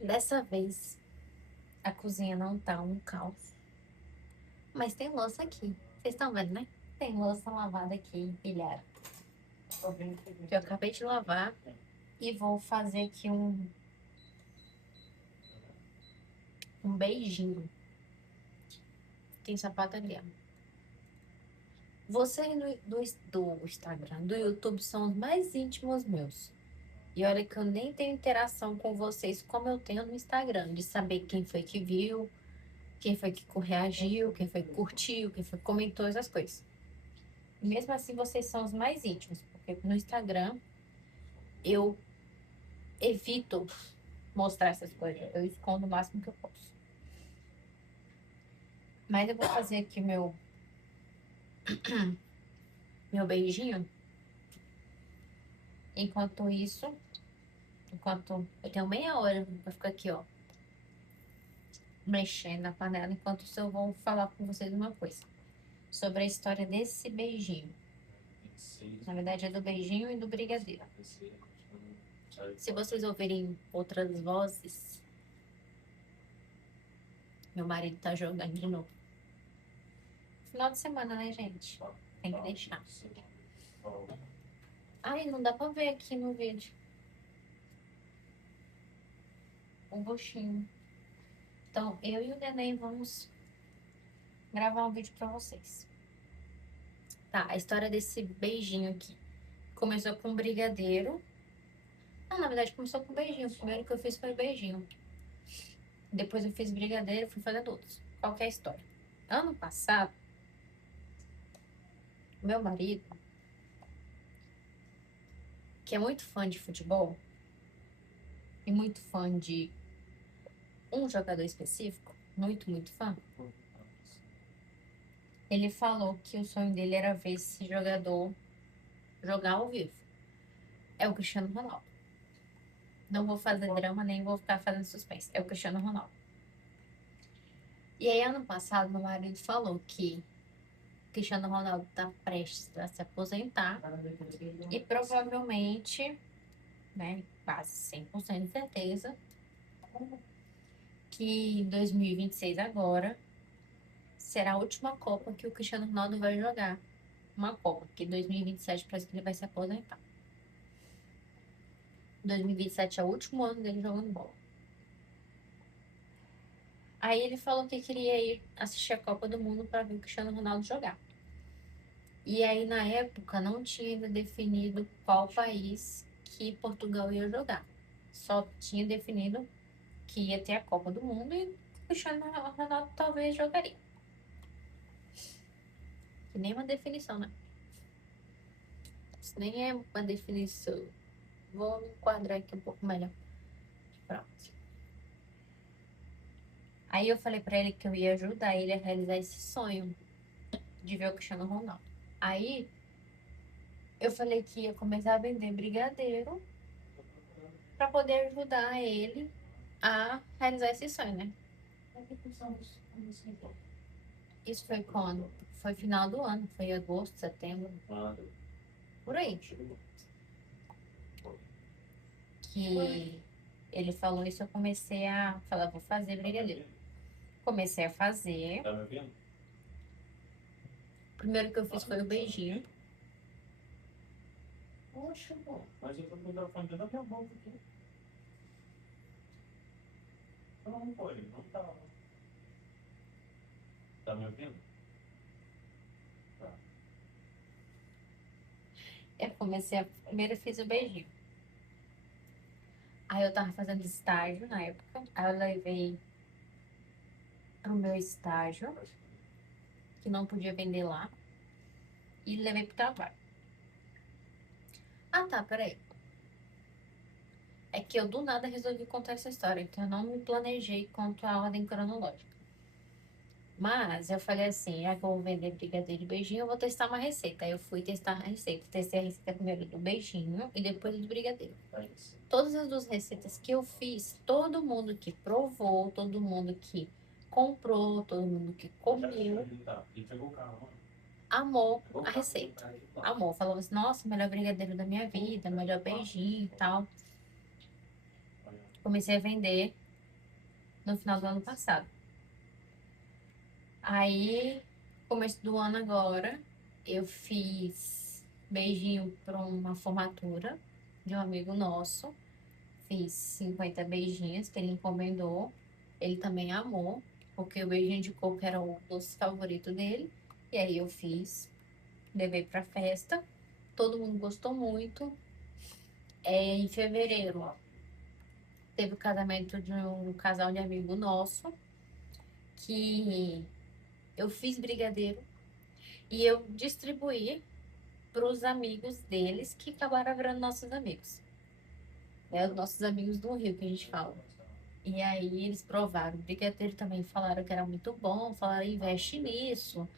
Dessa vez, a cozinha não tá um caos. Mas tem louça aqui. Vocês estão vendo, né? Tem louça lavada aqui, empilhada. Que eu acabei de lavar. E vou fazer aqui um beijinho. Tem sapato ali, ó. Vocês do Instagram, do YouTube, são os mais íntimos meus. E olha que eu nem tenho interação com vocês como eu tenho no Instagram, de saber quem foi que viu, quem foi que reagiu, quem foi que curtiu, quem foi que comentou essas coisas. E mesmo assim, vocês são os mais íntimos, porque no Instagram eu evito mostrar essas coisas. Eu escondo o máximo que eu posso. Mas eu vou fazer aqui meu beijinho. Enquanto isso, enquanto eu tenho meia hora pra ficar aqui, ó, mexendo na panela. Enquanto isso, eu vou falar com vocês uma coisa sobre a história desse beijinho. Na verdade, é do beijinho e do brigadeiro. Se vocês ouvirem outras vozes, meu marido tá jogando de novo. Final de semana, né, gente? Tem que deixar. Ai, não dá pra ver aqui no vídeo. Um buchinho. Então, eu e o neném vamos gravar um vídeo pra vocês. Tá, a história desse beijinho aqui. Começou com um brigadeiro. Não, na verdade, começou com beijinho. O primeiro que eu fiz foi beijinho. Depois eu fiz brigadeiro, fui fazendo outros. Qual que é a história? Ano passado, meu marido, que é muito fã de futebol e muito fã de um jogador específico, muito fã, ele falou que o sonho dele era ver esse jogador jogar ao vivo. É o Cristiano Ronaldo. Não vou fazer drama, nem vou ficar fazendo suspense. É o Cristiano Ronaldo. E aí, ano passado, meu marido falou que o Cristiano Ronaldo tá prestes a se aposentar e provavelmente, né, quase 100% de certeza, que em 2026 agora será a última Copa que o Cristiano Ronaldo vai jogar. Uma Copa, que em 2027 parece que ele vai se aposentar. 2027 é o último ano dele jogando bola. Aí ele falou que queria ir assistir a Copa do Mundo para ver o Cristiano Ronaldo jogar. E aí, na época, não tinha ainda definido qual país que Portugal ia jogar. Só tinha definido que ia ter a Copa do Mundo e o Cristiano Ronaldo talvez jogaria. Que nem uma definição, né? Isso nem é uma definição. Vou enquadrar aqui um pouco melhor. Pronto. Aí eu falei pra ele que eu ia ajudar ele a realizar esse sonho de ver o Cristiano Ronaldo. Aí eu falei que ia começar a vender brigadeiro pra poder ajudar ele a realizar esse sonho, né? Isso foi quando? Foi final do ano, foi agosto, setembro, por aí. Que ele falou isso, eu comecei a falar, vou fazer brigadeiro. Comecei a fazer. Tá me ouvindo? O primeiro que eu fiz foi o beijinho. Poxa, pô. Mas eu tô com o microfone dentro da minha boca aqui. Não foi, não tava. Tá me ouvindo? Tá. Eu comecei a. Primeiro eu fiz o beijinho. Aí eu tava fazendo estágio na época. Aí eu levei pro meu estágio, que não podia vender lá. E levei pro trabalho. Ah, tá, peraí. É que eu do nada resolvi contar essa história, então eu não me planejei quanto à ordem cronológica. Mas eu falei assim, já que eu vou vender brigadeiro e beijinho, eu vou testar uma receita. Aí eu fui testar a receita. Testei a receita primeiro do beijinho e depois do brigadeiro. Todas as duas receitas que eu fiz, todo mundo que provou, todo mundo que comprou, todo mundo que comeu, amou a receita. Amor, falou assim, nossa, melhor brigadeiro da minha vida, melhor beijinho e tal. Comecei a vender no final do ano passado. Aí, começo do ano agora, eu fiz beijinho para uma formatura de um amigo nosso. Fiz 50 beijinhos que ele encomendou. Ele também amou, porque o beijinho de coco era o doce favorito dele. E aí eu fiz, levei pra festa. Todo mundo gostou muito. Em fevereiro, teve o casamento de um casal de amigo nosso, que eu fiz brigadeiro e eu distribuí para os amigos deles, que acabaram virando nossos amigos. Os nossos amigos do Rio, que a gente fala. E aí eles provaram o brigadeiro também, falaram que era muito bom, falaram, investe nisso,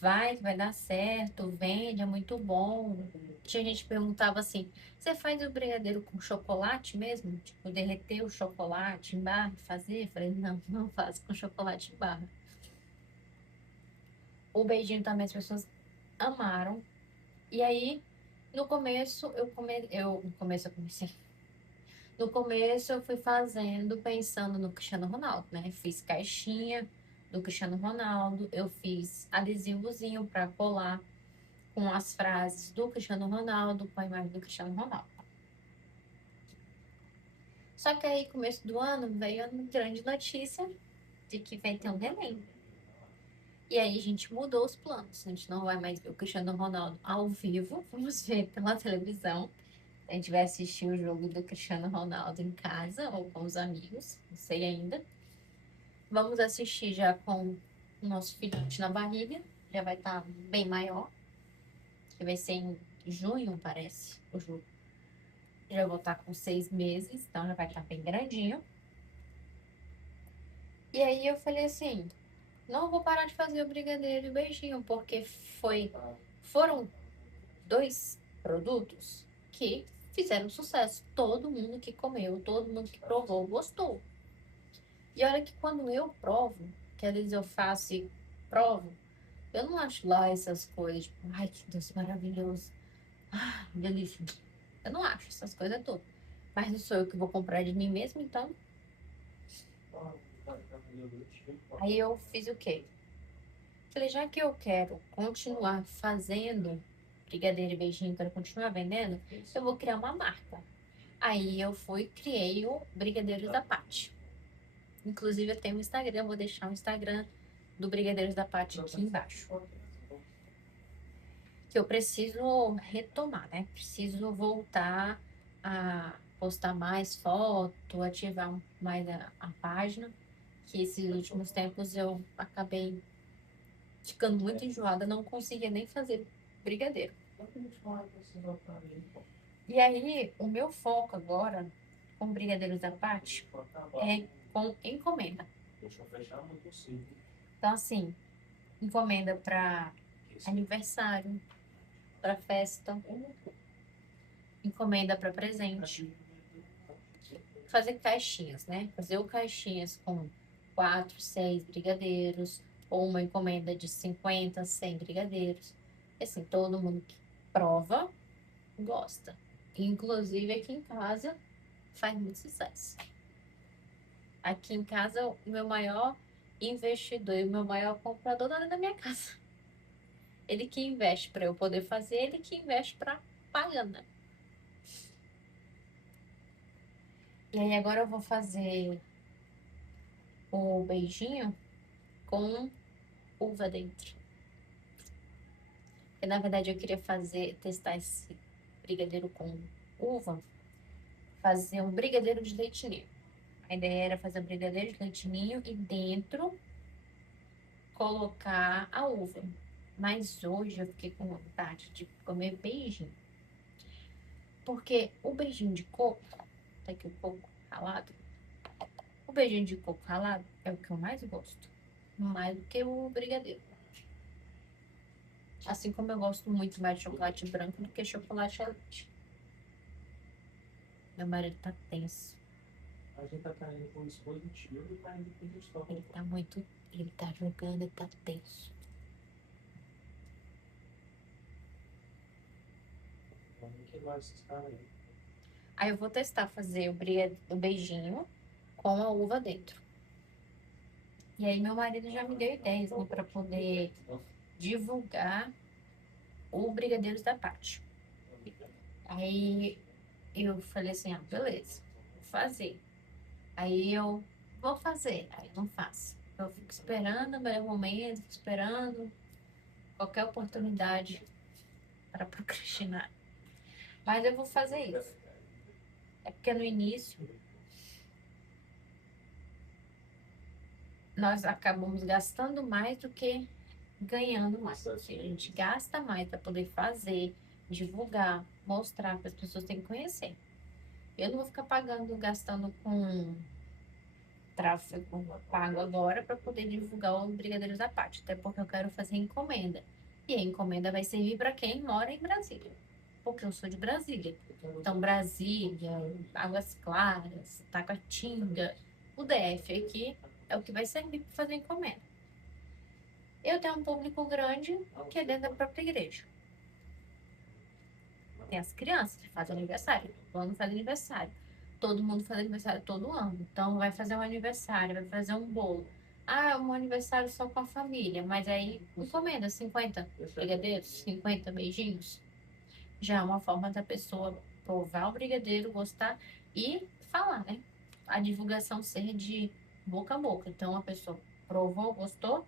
vai dar certo, vende, é muito bom. Tinha gente que perguntava assim, você faz o brigadeiro com chocolate mesmo? Tipo, derreter o chocolate em barra e fazer? Eu falei, não, não faço com chocolate em barra. O beijinho também as pessoas amaram. E aí, no começo, eu comecei. No começo eu fui fazendo pensando no Cristiano Ronaldo, né? Fiz caixinha do Cristiano Ronaldo, eu fiz adesivozinho para colar com as frases do Cristiano Ronaldo, com a imagem do Cristiano Ronaldo. Só que aí, começo do ano, veio a grande notícia de que vai ter um neném. E aí a gente mudou os planos. A gente não vai mais ver o Cristiano Ronaldo ao vivo, vamos ver pela televisão. A gente vai assistir o jogo do Cristiano Ronaldo em casa ou com os amigos, não sei ainda. Vamos assistir já com o nosso filhote na barriga, já vai estar bem maior, que vai ser em junho, parece, o jogo. Já vou estar com 6 meses, então já vai estar bem grandinho. E aí eu falei assim, não vou parar de fazer o brigadeiro e o beijinho, porque foram 2 produtos que fizeram sucesso. Todo mundo que comeu, todo mundo que provou, gostou. E olha que quando eu provo, que às vezes eu faço e provo, eu não acho lá essas coisas, tipo, ai, que doce maravilhoso. Ah, delícia. Eu não acho essas coisas todas. Mas não sou eu que vou comprar de mim mesmo, então. Aí eu fiz o quê? Falei, já que eu quero continuar fazendo brigadeiro e beijinho, quero continuar vendendo, eu vou criar uma marca. Aí eu criei o Brigadeiros da Paty. Inclusive eu tenho um Instagram, vou deixar o Instagram do Brigadeiros da Paty aqui embaixo. Que eu preciso retomar, né? Preciso voltar a postar mais foto, ativar mais a página, que esses últimos tempos eu acabei ficando muito enjoada, não conseguia nem fazer brigadeiro. E aí, o meu foco agora, com brigadeiros da parte, é com encomenda. Então, assim, encomenda para aniversário, para festa, encomenda para presente. Fazer caixinhas, né? Fazer o caixinhas com 4, 6 brigadeiros, ou uma encomenda de 50, 100 brigadeiros. E assim, todo mundo que prova, gosta. Inclusive aqui em casa faz muito sucesso. Aqui em casa, o meu maior investidor e o meu maior comprador não é da minha casa. Ele que investe para eu poder fazer, ele que investe para pagar, né? E aí agora eu vou fazer o beijinho com uva dentro. Porque, na verdade, eu queria testar esse brigadeiro com uva, fazer um brigadeiro de leite ninho. A ideia era fazer um brigadeiro de leite ninho e dentro colocar a uva. Mas hoje eu fiquei com vontade de comer beijinho. Porque o beijinho de coco, tá aqui o coco ralado, o beijinho de coco ralado é o que eu mais gosto. Mais do que o brigadeiro. Assim como eu gosto muito mais de chocolate branco do que chocolate ao leite. Meu marido tá tenso. A gente tá caindo com isso positivo e tá indo com isso. Ele tá jogando, ele tá tenso. Vamos que vai esses caras aí. Aí eu vou testar fazer o beijinho com a uva dentro. E aí meu marido já me deu ideias, né, para poder divulgar o Brigadeiros da Paty. Aí eu falei assim, ah, beleza, vou fazer. Aí eu vou fazer, aí não faço. Eu fico esperando o melhor momento, fico esperando qualquer oportunidade para procrastinar. Mas eu vou fazer isso. É porque no início nós acabamos gastando mais do que ganhando mais. A gente gasta mais para poder fazer, divulgar, mostrar para as pessoas têm que conhecer. Eu não vou ficar pagando, gastando com tráfego pago agora para poder divulgar os Brigadeiros da Paty, até porque eu quero fazer encomenda. E a encomenda vai servir para quem mora em Brasília, porque eu sou de Brasília. Então, Brasília, Águas Claras, Taquatinga, o DF aqui é o que vai servir para fazer encomenda. Eu tenho um público grande que é dentro da própria igreja. Tem as crianças que fazem aniversário, todo ano faz aniversário. Todo mundo faz aniversário todo ano. Então, vai fazer um aniversário, vai fazer um bolo. Ah, um aniversário só com a família, mas aí encomenda 50 brigadeiros, 50 beijinhos. Já é uma forma da pessoa provar o brigadeiro, gostar e falar, né? A divulgação ser de boca a boca. Então, a pessoa provou, gostou,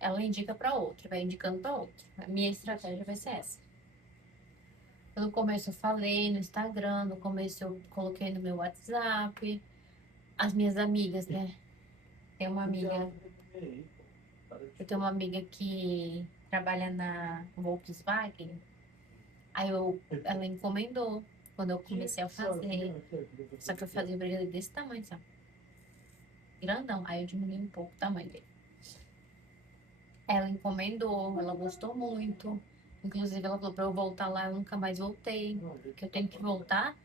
ela indica para outra, vai indicando para outra. A minha estratégia vai ser essa. No começo eu falei no Instagram, no começo eu coloquei no meu WhatsApp. As minhas amigas, né? Tem uma amiga, eu tenho uma amiga que trabalha na Volkswagen. Ela encomendou quando eu comecei a fazer. Só que eu fazia o brigadeiro desse tamanho, sabe? Grandão. Aí eu diminui um pouco o tamanho dele. Ela encomendou, ela gostou muito. Inclusive, ela falou pra eu voltar lá, eu nunca mais voltei. Porque eu tenho que voltar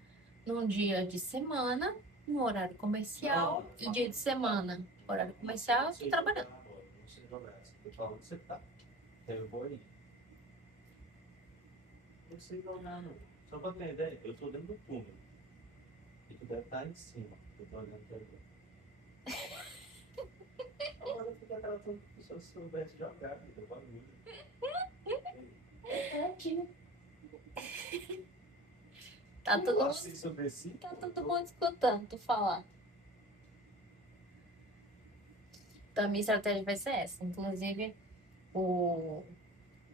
num dia de semana, no horário comercial, e dia de semana, horário comercial, eu tô trabalhando. Não sei jogar, não. Só pra ter ideia, eu tô dentro do túnel. E tu deve estar em cima. Eu tô olhando pra ele. Agora fica tratando se eu soubesse jogar, eu bagulho. Tá todo, Assim, se eu desci, tá todo mundo escutando tu falar. Então, a minha estratégia vai ser essa. Inclusive, o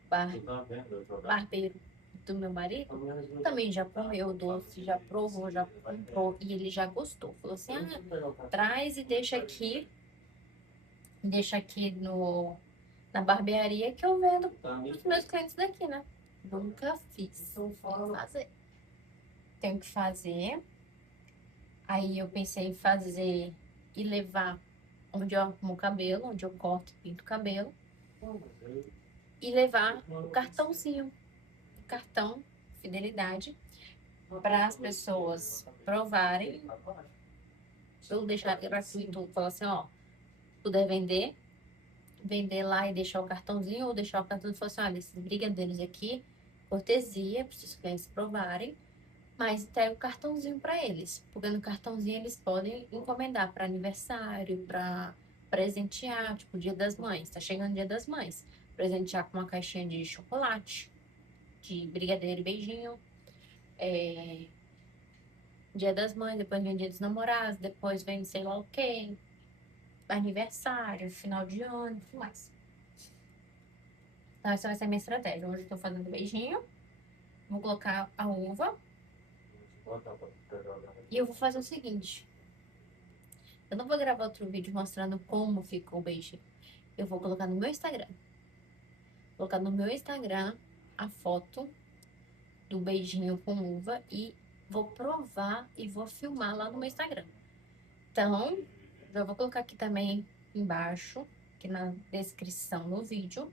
tu tá vendo eu jogar? barbeiro do meu marido também já comeu o doce, já provou, já comprou e ele já gostou. Falou assim: ah, traz e deixa aqui no, na barbearia que eu vendo os meus clientes daqui, né? Nunca fiz. Tenho que fazer. Tenho que fazer. Aí eu pensei em fazer e levar onde eu arrumo o cabelo, onde eu corto e pinto o cabelo. E levar o cartãozinho, o cartão fidelidade, para as pessoas provarem. Eu deixar gratuito, falar assim, ó, puder vender, vender lá e deixar o cartãozinho, ou deixar o cartão e falar assim, olha, esses brigadeiros aqui, cortesia, para os clientes provarem, mas entrega o cartãozinho para eles, porque no cartãozinho eles podem encomendar para aniversário, para presentear, tipo Dia das Mães, tá chegando o Dia das Mães, presentear com uma caixinha de chocolate, de brigadeiro e beijinho, Dia das Mães, depois vem Dia dos Namorados, depois vem sei lá o quê, aniversário, final de ano, tudo mais. Então essa vai ser a minha estratégia. Hoje eu tô fazendo beijinho, vou colocar a uva e eu vou fazer o seguinte. Eu não vou gravar outro vídeo mostrando como ficou o beijinho. Eu vou colocar no meu Instagram. Vou colocar no meu Instagram a foto do beijinho com uva e vou provar e vou filmar lá no meu Instagram. Então, eu vou colocar aqui também embaixo, aqui na descrição do vídeo,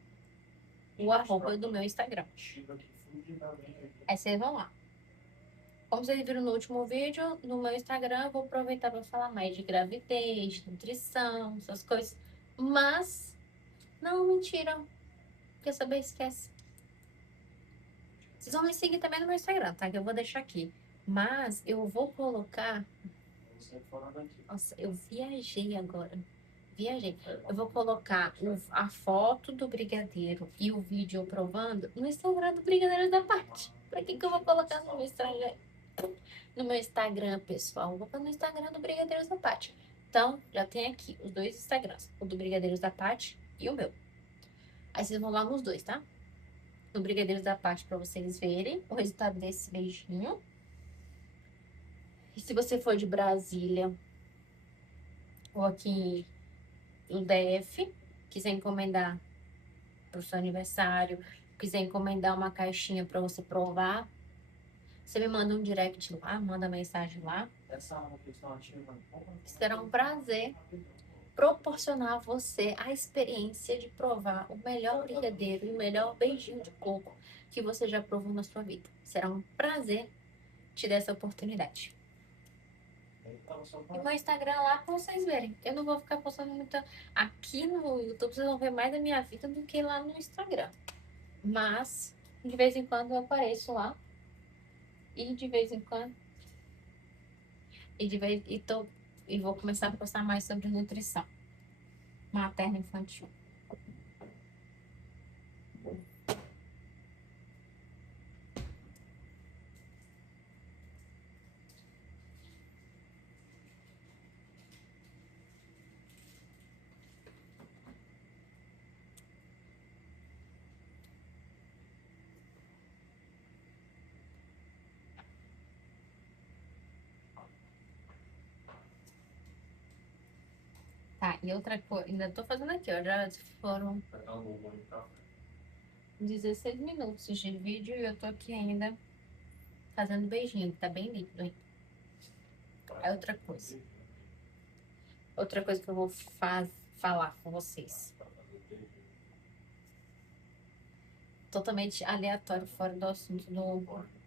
o arroba do meu Instagram. Aí vocês vão lá. Como vocês viram no último vídeo, no meu Instagram eu vou aproveitar para falar mais de gravidez, nutrição, essas coisas. Mas, não, mentira. Quer saber? Esquece. Vocês vão me seguir também no meu Instagram, tá? Que eu vou deixar aqui. Mas eu vou colocar. Nossa, eu viajei agora. viajei. Eu vou colocar a foto do brigadeiro e o vídeo eu provando no Instagram do Brigadeiros da Parte. Pra que que eu vou colocar no meu Instagram? No meu Instagram, pessoal. Eu vou pôr no Instagram do Brigadeiros da Parte. Então, já tem aqui os dois Instagrams. O do Brigadeiros da Parte e o meu. Aí vocês vão lá nos dois, tá? No Brigadeiros da Parte pra vocês verem o resultado desse beijinho. E se você for de Brasília ou aqui no DF, quiser encomendar pro seu aniversário, quiser encomendar uma caixinha pra você provar, você me manda um direct lá, manda mensagem lá. Será um prazer proporcionar a você a experiência de provar o melhor brigadeiro e o melhor beijinho de coco que você já provou na sua vida. Será um prazer te dar essa oportunidade. E meu Instagram lá pra vocês verem. Eu não vou ficar postando muita. Aqui no YouTube vocês vão ver mais da minha vida do que lá no Instagram. Mas, de vez em quando eu apareço lá. E de vez em quando. E vou começar a postar mais sobre nutrição materna e infantil. Tá, e outra coisa, ainda tô fazendo aqui, ó. Já foram 16 minutos de vídeo e eu tô aqui ainda fazendo beijinho, que tá bem líquido, hein? É outra coisa. Outra coisa que eu vou falar com vocês. Totalmente aleatório, fora do assunto do.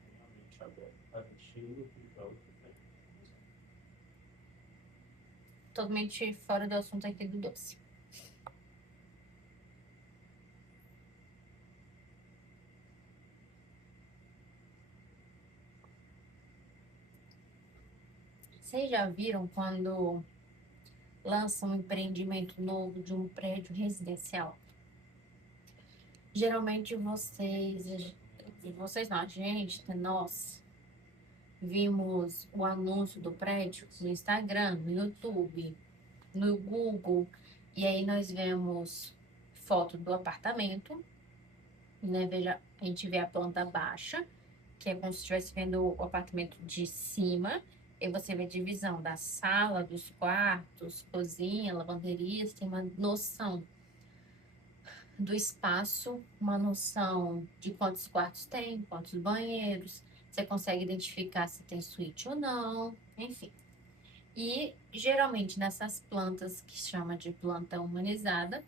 Totalmente fora do assunto aqui do doce. Vocês já viram quando lançam um empreendimento novo de um prédio residencial? Geralmente vocês não, a gente, nós vimos o anúncio do prédio no Instagram, no YouTube, no Google, e aí nós vemos foto do apartamento, né? Veja, a gente vê a planta baixa, que é como se estivesse vendo o apartamento de cima, e você vê a divisão da sala, dos quartos, cozinha, lavanderia, você tem uma noção do espaço, uma noção de quantos quartos tem, quantos banheiros, você consegue identificar se tem suíte ou não, enfim. E geralmente nessas plantas que chama de planta humanizada,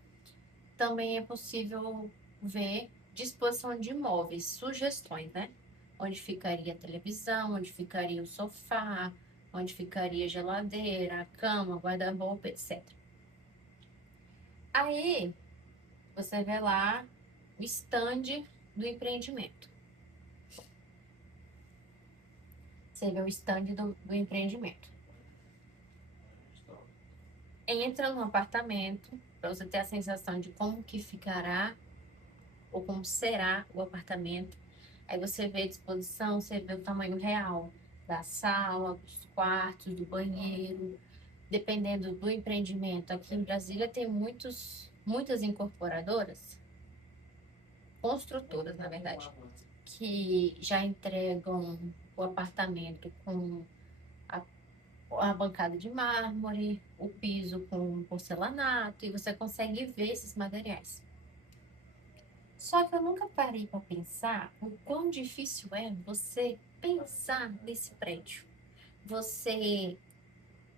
também é possível ver disposição de móveis, sugestões, né? Onde ficaria a televisão, onde ficaria o sofá, onde ficaria a geladeira, a cama, guarda-roupa, etc. Aí você vê lá o stand do empreendimento. Você vê o stand do empreendimento. Entra no apartamento para você ter a sensação de como que ficará ou como será o apartamento. Aí você vê a disposição, você vê o tamanho real da sala, dos quartos, do banheiro, dependendo do empreendimento. Aqui em Brasília tem muitas incorporadoras, construtoras, na verdade, que já entregam o apartamento com a bancada de mármore, o piso com porcelanato, e você consegue ver esses materiais. Só que eu nunca parei para pensar o quão difícil é você pensar nesse prédio. Você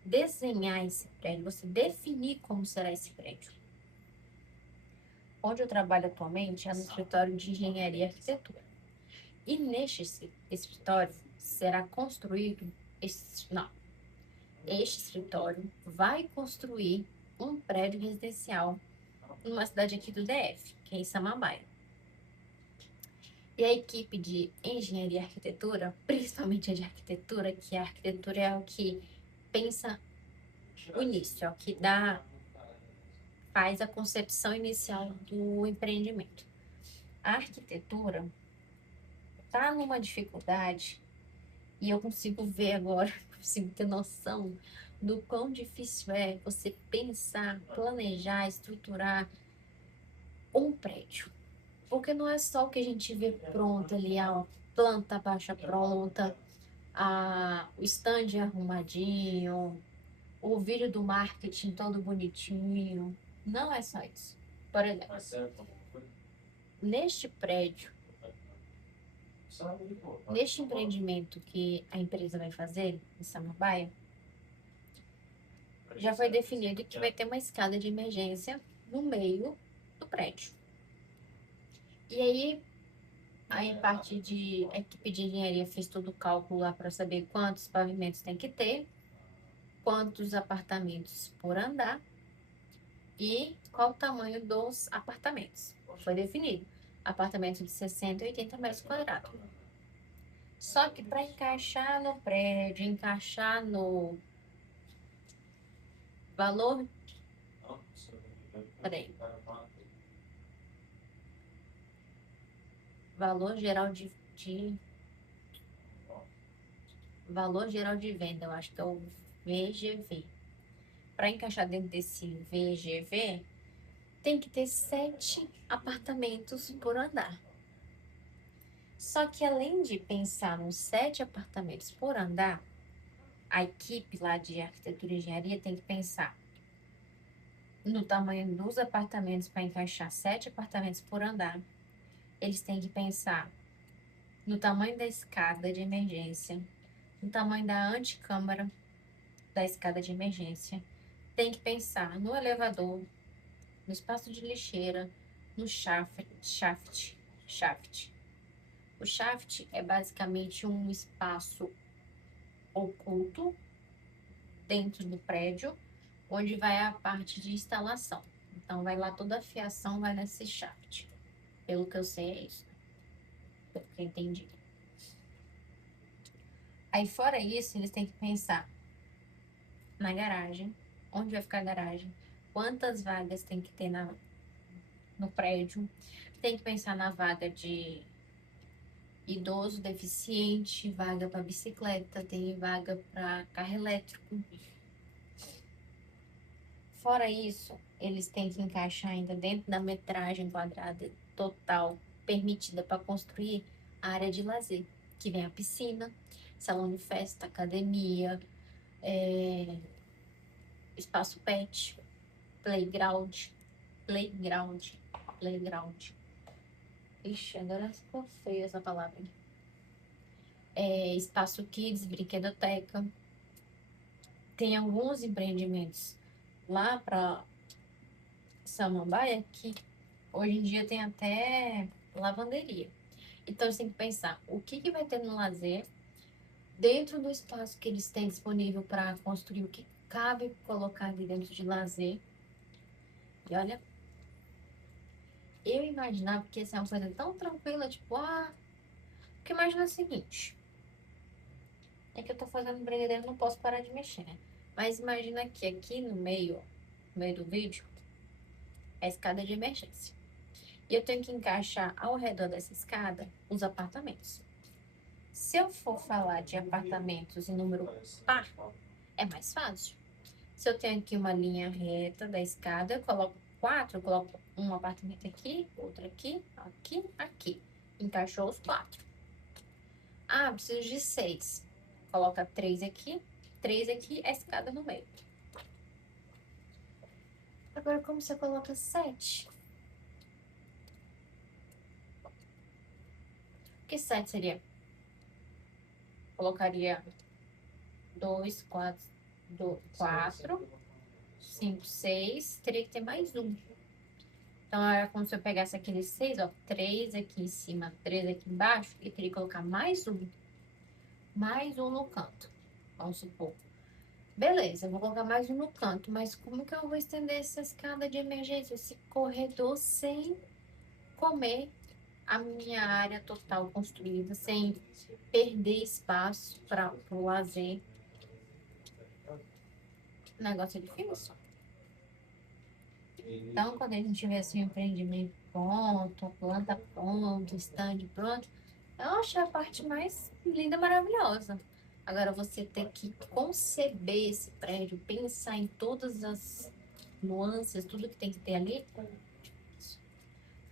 desenhar esse prédio, você definir como será esse prédio. Onde eu trabalho atualmente é no escritório de engenharia e arquitetura. E neste escritório será construído, este escritório vai construir um prédio residencial numa cidade aqui do DF, que é em Samambaia. E a equipe de engenharia e arquitetura, principalmente a de arquitetura, que a arquitetura é o que pensa o início, é o que dá faz a concepção inicial do empreendimento. A arquitetura está numa dificuldade, e eu consigo ver agora, consigo ter noção do quão difícil é você pensar, planejar, estruturar um prédio. Porque não é só o que a gente vê pronto ali, a planta baixa pronta, o stand arrumadinho, o vídeo do marketing todo bonitinho. Não é só isso. Por exemplo, neste prédio, neste empreendimento que a empresa vai fazer em Samambaia, já foi definido que vai ter uma escada de emergência no meio do prédio. E aí, parte de equipe de engenharia fez todo o cálculo lá para saber quantos pavimentos tem que ter, quantos apartamentos por andar e qual o tamanho dos apartamentos. Foi definido. Apartamento de 60 e 80 metros quadrados. Só que para encaixar no prédio, encaixar no valor. Peraí. Valor geral de valor geral de venda, eu acho que é o VGV. Para encaixar dentro desse VGV, tem que ter 7 apartamentos por andar. Só que além de pensar nos 7 apartamentos por andar, a equipe lá de arquitetura e engenharia tem que pensar no tamanho dos apartamentos para encaixar 7 apartamentos por andar. Eles têm que pensar no tamanho da escada de emergência, no tamanho da antecâmara da escada de emergência. Tem que pensar no elevador, no espaço de lixeira, no shaft. O shaft é basicamente um espaço oculto dentro do prédio, onde vai a parte de instalação. Então, vai lá toda a fiação, vai nesse shaft. Pelo que eu sei, é isso. Pelo que eu entendi. Aí, fora isso, eles têm que pensar na garagem, onde vai ficar a garagem, quantas vagas tem que ter no prédio, tem que pensar na vaga de idoso, deficiente, vaga para bicicleta, tem vaga para carro elétrico. Fora isso, eles têm que encaixar ainda dentro da metragem quadrada total permitida para construir a área de lazer, que vem a piscina, salão de festa, academia, espaço pet, playground. Ixi, agora ficou feia essa palavra. Espaço kids, brinquedoteca. Tem alguns empreendimentos lá para Samambaia que hoje em dia tem até lavanderia. Então, eles têm que pensar o que vai ter no lazer dentro do espaço que eles têm disponível para construir o que cabe colocar ali dentro de lazer. E olha, eu imaginava que ia ser uma coisa tão tranquila, tipo, porque imagina o seguinte, é que eu tô fazendo brigadeiro, não posso parar de mexer, né? Mas imagina que aqui no meio do vídeo, é a escada de emergência. E eu tenho que encaixar ao redor dessa escada os apartamentos. Se eu for falar de apartamentos em número par, é mais fácil. Se eu tenho aqui uma linha reta da escada, eu coloco 4, eu coloco um apartamento aqui, outro aqui, aqui. Encaixou os 4. Preciso de 6. Coloca 3 aqui, a escada no meio. Agora, como você coloca 7? O que 7 seria? Colocaria 2, 4, 5, 6. Teria que ter mais um. Então, era como se eu pegasse aqueles 6, 3 aqui em cima, 3 aqui embaixo, e teria que colocar mais um. Mais um no canto. Vamos supor. Beleza, eu vou colocar mais um no canto, mas como que eu vou estender essa escada de emergência, esse corredor, sem comer a minha área total construída, sem perder espaço para o lazer? O negócio é difícil. Então, quando a gente tiver assim, um empreendimento pronto, a planta pronta, o stand pronto, eu acho a parte mais linda, maravilhosa. Agora, você ter que conceber esse prédio, pensar em todas as nuances, tudo que tem que ter ali.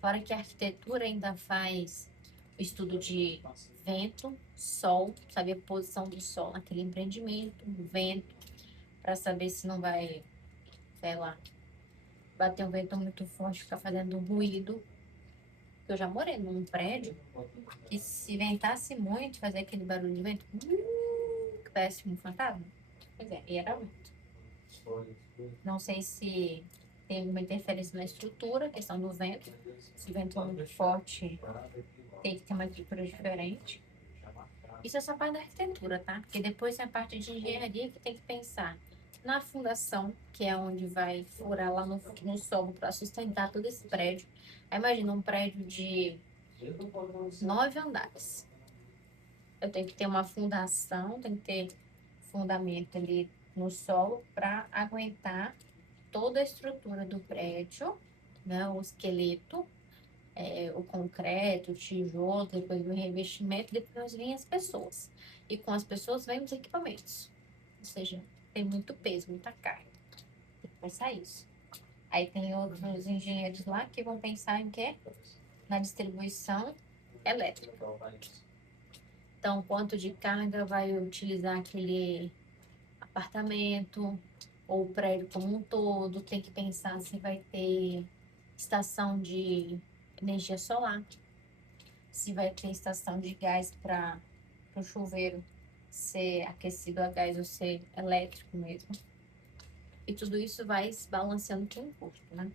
Fora que a arquitetura ainda faz o estudo de vento, sol, saber a posição do sol naquele empreendimento, vento, para saber se não vai, sei lá, bater um vento muito forte, ficar fazendo ruído. Eu já morei num prédio que se ventasse muito, fazia aquele barulho de vento, que parece um fantasma. Pois é, e era vento. Não sei se tem alguma interferência na estrutura, questão do vento. Se o vento é muito forte, tem que ter uma estrutura diferente. Isso é só parte da arquitetura, tá? Porque depois tem a parte de engenharia que tem que pensar na fundação, que é onde vai furar lá no solo para sustentar todo esse prédio. Aí imagina um prédio de 9 andares. Eu tenho que ter uma fundação, tem que ter fundamento ali no solo para aguentar toda a estrutura do prédio, né? O esqueleto, o concreto, o tijolo, depois o revestimento, depois vêm as pessoas. E com as pessoas vêm os equipamentos. Ou seja, tem muito peso, muita carga. Tem que pensar isso. Aí tem outros engenheiros lá que vão pensar em quê? Na distribuição elétrica. Então, quanto de carga vai utilizar aquele apartamento ou o prédio como um todo? Tem que pensar se vai ter estação de energia solar, se vai ter estação de gás para o chuveiro ser aquecido a gás ou ser elétrico mesmo. E tudo isso vai se balanceando com o custo, né?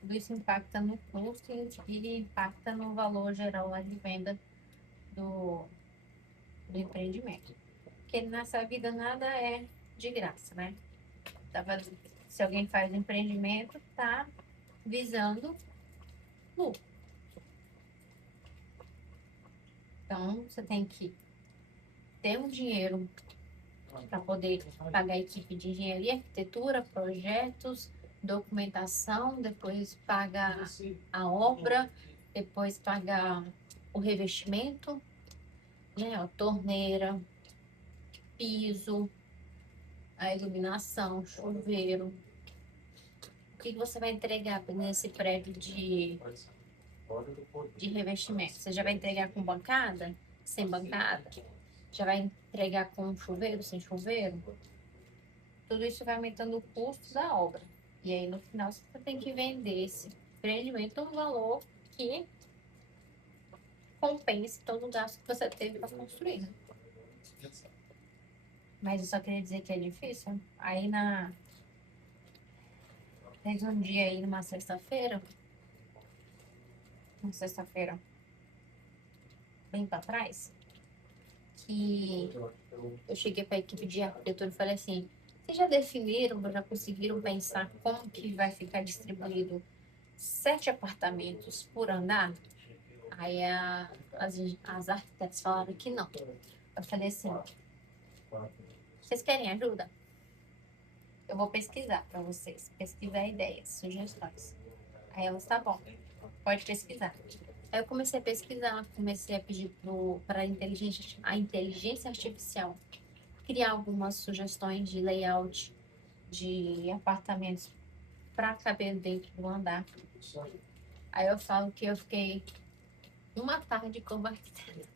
Tudo isso impacta no custo e impacta no valor geral lá de venda do empreendimento. Porque nessa vida nada é de graça, né? Se alguém faz empreendimento, tá visando lucro. Então, você tem que ter um dinheiro para poder pagar a equipe de engenharia, arquitetura, projetos, documentação, depois pagar a obra, depois pagar o revestimento, né, a torneira, piso, a iluminação, chuveiro. O que você vai entregar nesse prédio de revestimento? Você já vai entregar com bancada? Sem bancada? Já vai entregar com chuveiro, sem chuveiro? Tudo isso vai aumentando o custo da obra. E aí, no final, você tem que vender esse empreendimento um valor que compense todo o gasto que você teve para construir, né? Mas eu só queria dizer que é difícil. Aí, teve um dia aí, numa sexta-feira, bem para trás, que eu cheguei para a equipe de arquitetura e falei assim: vocês já definiram, já conseguiram pensar como que vai ficar distribuído 7 apartamentos por andar? Aí as arquitetas falaram que não. Eu falei assim: vocês querem ajuda? Eu vou pesquisar para vocês, pesquisar ideias, sugestões. Aí elas, tá bom, pode pesquisar. Aí eu comecei a pesquisar, comecei a pedir para a inteligência artificial criar algumas sugestões de layout de apartamentos para caber dentro do andar. Aí eu falo que eu fiquei uma tarde como arquiteta.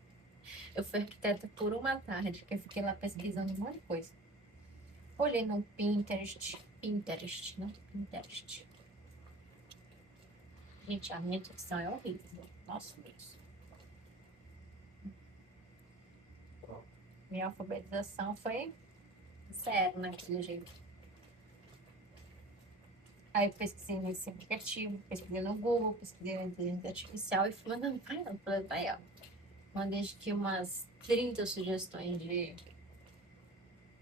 Eu fui arquiteta por uma tarde, que eu fiquei lá pesquisando um monte de coisa. Olhei no Pinterest, né? Pinterest. Gente, a minha dicção é horrível. Nossa, Deus. Minha alfabetização foi zero naquele jeito. Aí eu pesquisei nesse aplicativo, pesquisei no Google, pesquisei na inteligência artificial e fui mandando pra ela. Falei pra ela. Mandei aqui umas 30 sugestões de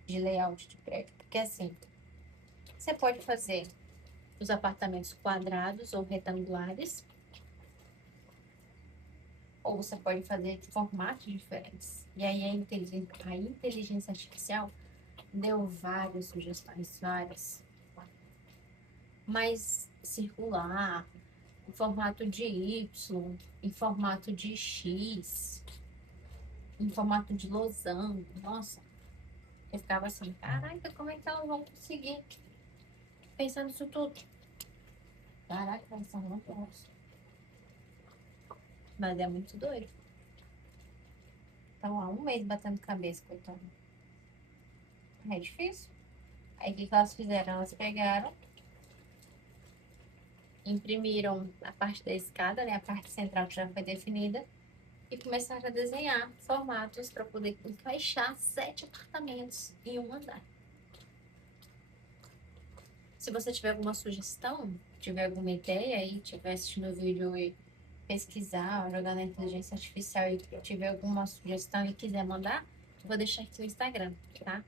layout de prédio. Porque assim, você pode fazer os apartamentos quadrados ou retangulares, ou você pode fazer de formatos diferentes. E aí a inteligência artificial deu várias sugestões, várias. mais circular, em formato de Y, em formato de X, em formato de losango. Nossa, eu ficava assim, caraca, como é que elas vão conseguir pensar nisso tudo? Caraca, elas são muito boas. Mas é muito doido. Então, há um mês batendo cabeça, coitado. É difícil. Aí, o que elas fizeram? Elas pegaram, imprimiram a parte da escada, né? A parte central que já foi definida. E começaram a desenhar formatos para poder encaixar 7 apartamentos em um andar. Se você tiver alguma sugestão, tiver alguma ideia aí, tiver assistindo o vídeo e pesquisar, jogar na inteligência artificial e tiver alguma sugestão e quiser mandar, eu vou deixar aqui o Instagram, tá?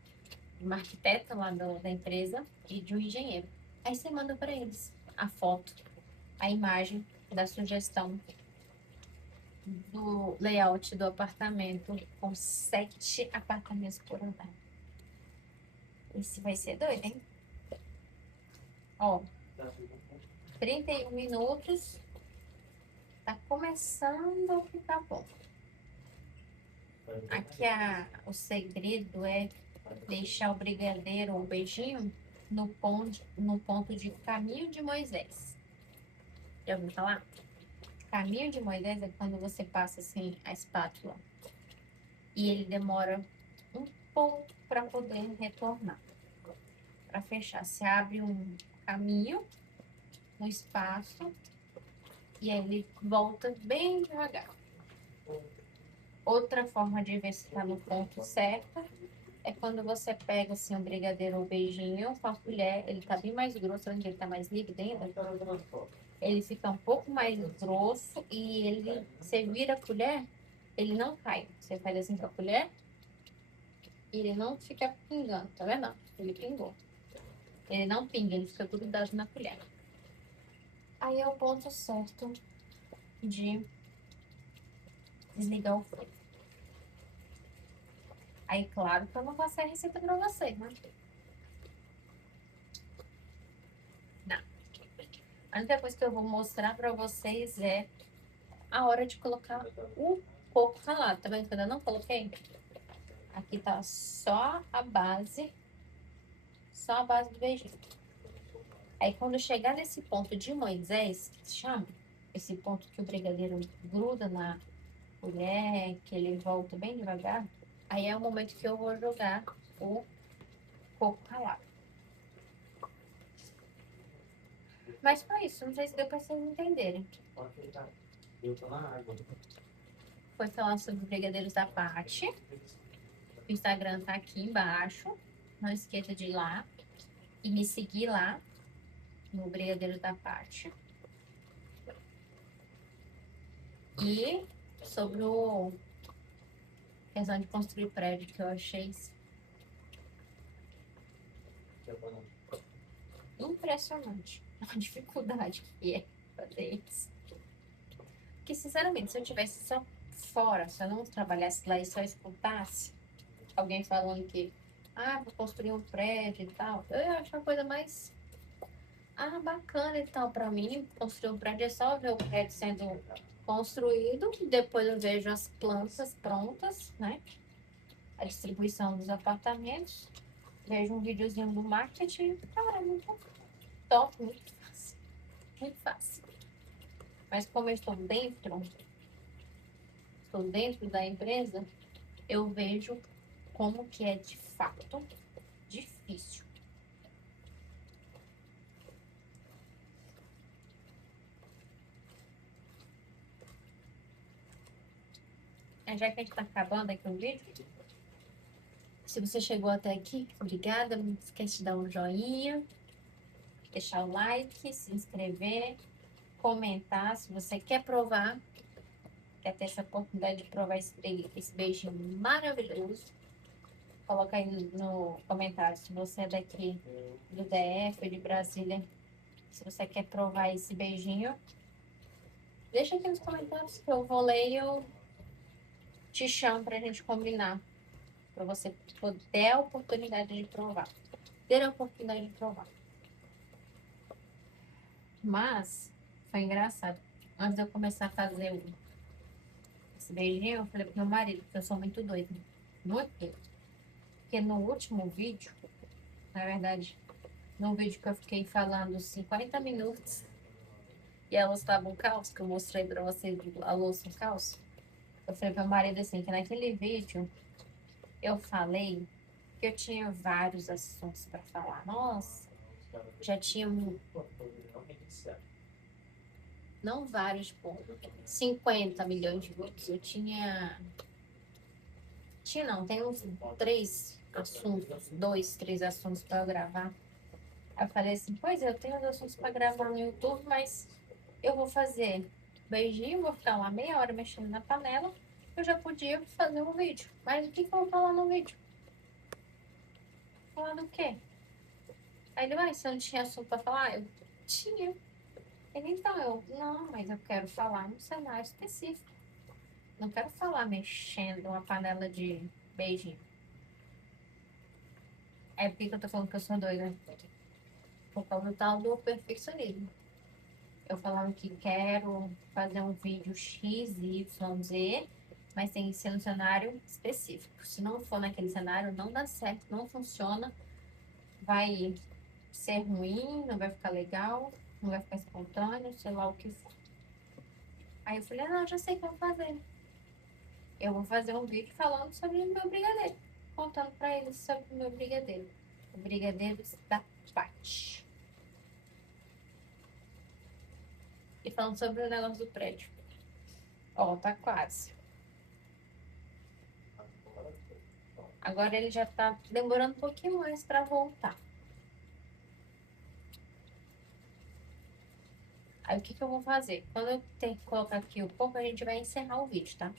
De uma arquiteta lá da empresa e de um engenheiro. Aí você manda para eles a foto, a imagem da sugestão do layout do apartamento com 7 apartamentos por andar. Esse vai ser doido, hein? Ó, 31 minutos. Tá começando a ficar bom. Aqui o segredo é deixar o brigadeiro ou o beijinho no ponto de caminho de Moisés. Já ouviu falar? Caminho de Moisés é quando você passa assim a espátula e ele demora um pouco para poder retornar, para fechar. Você abre um caminho, um espaço e aí ele volta bem devagar. Outra forma de ver se está no ponto certo é quando você pega assim um brigadeiro ou beijinho com a colher, ele tá bem mais grosso, onde ele tá mais líquido ainda. Ele fica um pouco mais grosso e ele, você vira a colher, ele não cai. Você faz assim com a colher e ele não fica pingando, tá vendo? Ele pingou. Ele não pinga, ele fica grudado na colher. Aí é o ponto certo de desligar o fogo. Aí, claro que eu não passei a receita pra vocês, né? Não. A única coisa que eu vou mostrar pra vocês é a hora de colocar o coco ralado. Tá vendo que eu ainda não coloquei? Aqui tá só a base do beijinho. Aí, quando chegar nesse ponto de Moisés, que se chama, esse ponto que o brigadeiro gruda na colher, que ele volta bem devagar, aí é o momento que eu vou jogar o coco ralado. Mas foi isso, não sei se deu pra vocês entenderem. Foi falar sobre brigadeiros da Paty. O Instagram tá aqui embaixo. Não esqueça de ir lá e me seguir lá no Brigadeiro da Paty. E sobre o questão de construir prédio, que eu achei impressionante a dificuldade que é fazer isso. Porque, sinceramente, se eu tivesse só fora, se eu não trabalhasse lá e só escutasse alguém falando que vou construir um prédio e tal, eu ia achar a coisa mais bacana e tal. Pra mim, construir um prédio é só ver o prédio sendo construído, depois eu vejo as plantas prontas, né? A distribuição dos apartamentos, vejo um videozinho do marketing, cara, muito top, muito fácil, muito fácil. Mas como eu estou dentro da empresa, eu vejo como que é de fato difícil. Já que a gente tá acabando aqui o vídeo, se você chegou até aqui, obrigada. Não esquece de dar um joinha, deixar o like, se inscrever, comentar. Se você quer provar, quer ter essa oportunidade de provar esse beijinho maravilhoso, coloca aí no comentário se você é daqui do DF, de Brasília, se você quer provar esse beijinho. Deixa aqui nos comentários que eu vou ler e eu te chamo pra gente combinar. Pra você ter a oportunidade de provar. Ter a oportunidade de provar. Mas foi engraçado. Antes de eu começar a fazer esse beijinho, eu falei pro meu marido, que eu sou muito doida. Muito doida. Porque no último vídeo, na verdade, no vídeo que eu fiquei falando 50 minutos e a louça tava um caos, que eu mostrei pra vocês a louça um caos, eu falei pro meu marido assim, que naquele vídeo eu falei que eu tinha vários assuntos pra falar. Nossa, já tinha, não vários, tipo, 50 milhões de vídeos. Eu tinha não, tem uns três assuntos, dois, três assuntos para eu gravar. Aí eu falei assim, pois é, eu tenho os assuntos para gravar no YouTube, mas eu vou fazer beijinho, vou ficar lá meia hora mexendo na panela, eu já podia fazer um vídeo. Mas o que que eu vou falar no vídeo? Falar do quê? Aí ele, vai, você não tinha assunto para falar? Eu tinha. Ele, então, não, mas eu quero falar num cenário específico. Não quero falar mexendo uma panela de beijinho. É porque que eu tô falando que eu sou doida? Por causa do tal do perfeccionismo. Eu falando que quero fazer um vídeo X, Y, Z, mas tem que ser no cenário específico. Se não for naquele cenário, não dá certo, não funciona, vai ser ruim, não vai ficar legal, não vai ficar espontâneo, sei lá o que for. Aí eu falei, não, já sei o que eu vou fazer. Eu vou fazer um vídeo falando sobre o meu brigadeiro, contando pra eles sobre o meu brigadeiro. O brigadeiro da Paty. E falando sobre o negócio do prédio. Ó, tá quase. Agora ele já tá demorando um pouquinho mais pra voltar. Aí o que que eu vou fazer? Quando eu tenho que colocar aqui o pouco, a gente vai encerrar o vídeo, tá?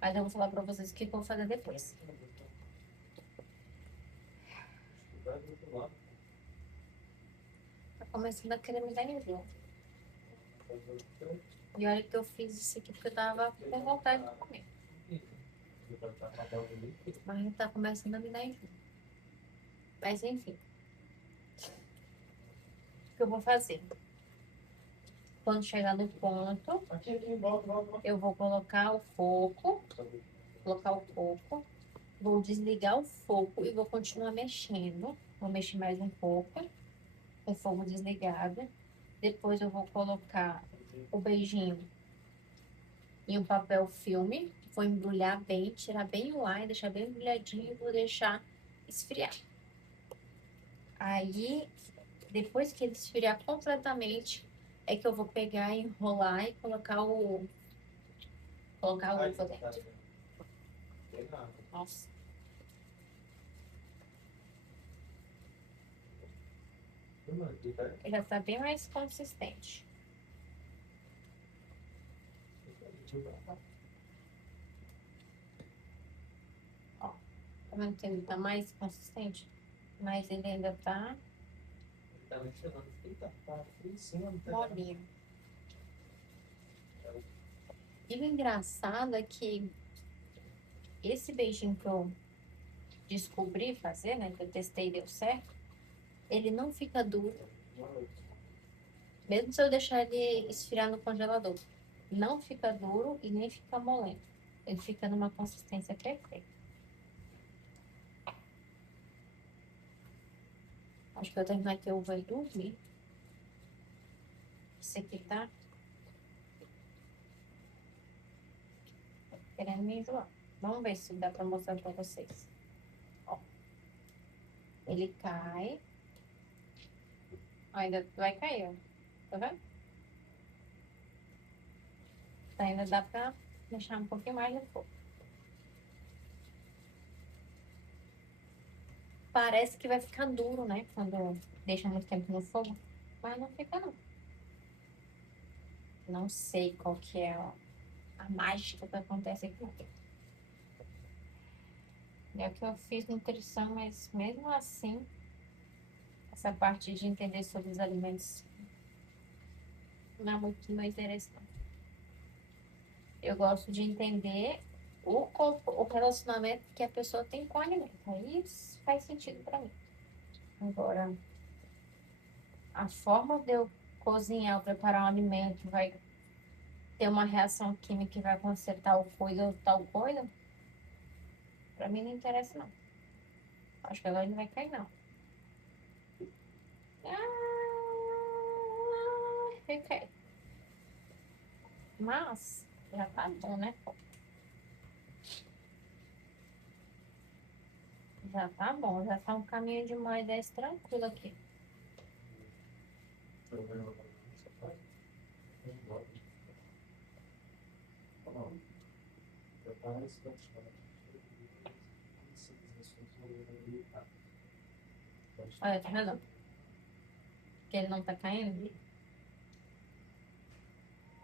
Mas eu vou falar pra vocês o que que eu vou fazer depois. Tá começando a querer me dar enjoo. E olha que eu fiz isso aqui porque eu tava com vontade de comer. Mas tá começando a me dar enjoo. Mas enfim. O que eu vou fazer? Quando chegar no ponto, eu vou colocar o fogo, vou desligar o fogo e vou continuar mexendo. Vou mexer mais um pouco, com o fogo desligado. Depois eu vou colocar o beijinho em um papel filme. Vou embrulhar bem, tirar bem o ar, deixar bem embrulhadinho e vou deixar esfriar. Aí, depois que ele esfriar completamente, é que eu vou pegar, enrolar e colocar o ovo dentro. Nossa. Ele já tá bem mais consistente. Ó, tá vendo que ele tá mais consistente? Mas ele ainda tá molinho. E o engraçado é que esse beijinho que eu descobri fazer, né? Que eu testei e deu certo, ele não fica duro. Mesmo se eu deixar ele esfriar no congelador. Não fica duro e nem fica molento. Ele fica numa consistência perfeita. Acho que eu terminar aqui, eu vou dormir. Esse aqui tá querendo me enjoar. Vamos ver se dá pra mostrar pra vocês. Ó. Ele cai. Ó, ainda vai cair, ó. Tá vendo? Então, ainda dá pra deixar um pouquinho mais no fogo. Parece que vai ficar duro, né? Quando deixa muito tempo no fogo. Mas não fica, não. Não sei qual que é a mágica que acontece aqui. É que eu fiz nutrição, mas mesmo assim, essa parte de entender sobre os alimentos não é muito meu interesse, não. Eu gosto de entender o relacionamento que a pessoa tem com o alimento. Aí isso faz sentido para mim. Agora, a forma de eu cozinhar, preparar um alimento, vai ter uma reação química que vai acontecer tal coisa ou tal coisa, pra mim não interessa, não. Acho que agora não vai cair, não. Fiquei. Mas, já tá bom, né? Já tá bom, já tá um caminho de uma ideia tranquilo aqui. Olha, tá vendo? Que ele não tá caindo.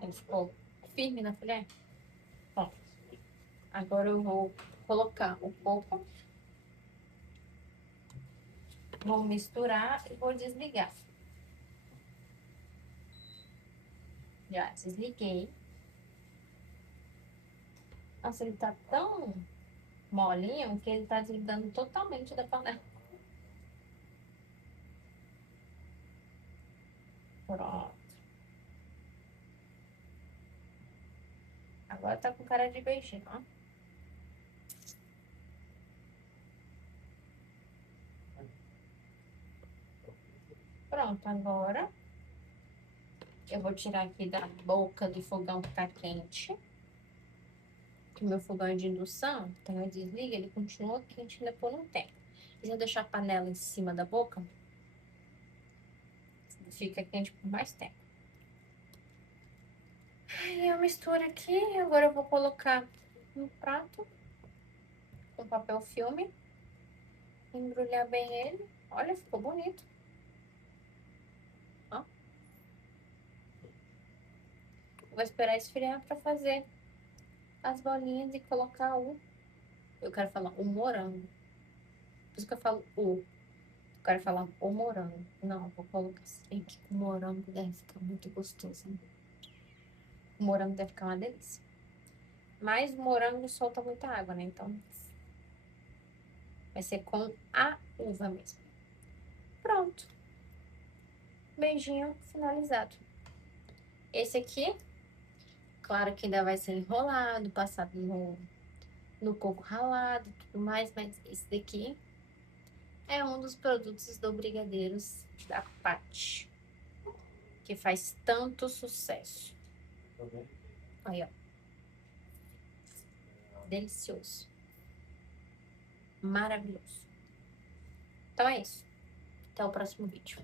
Ele ficou firme na colher. Ó, agora eu vou colocar o coco. Vou misturar e vou desligar. Já desliguei. Nossa, ele tá tão molinho que ele tá desligando totalmente da panela. Pronto. Agora tá com cara de beijinho, ó. Pronto, agora eu vou tirar aqui da boca do fogão que tá quente. Que o meu fogão é de indução, então eu desligo, ele continua quente ainda por um tempo. E se eu deixar a panela em cima da boca, fica quente por mais tempo. Aí eu misturo aqui, agora eu vou colocar no prato com papel filme, embrulhar bem ele. Olha, ficou bonito. Ó. Vou esperar esfriar pra fazer as bolinhas e colocar eu quero falar o morango. Por isso que eu falo eu quero falar o morango. Não, vou colocar assim, que o morango deve ficar muito gostoso, né? O morango deve ficar uma delícia. Mas o morango solta muita água, né? Então, vai ser com a uva mesmo. Pronto. Beijinho finalizado. Esse aqui, claro que ainda vai ser enrolado, passado no coco ralado e tudo mais, mas esse daqui é um dos produtos do Brigadeiros da Paty, que faz tanto sucesso. Aí, ó. Delicioso. Maravilhoso. Então é isso. Até o próximo vídeo.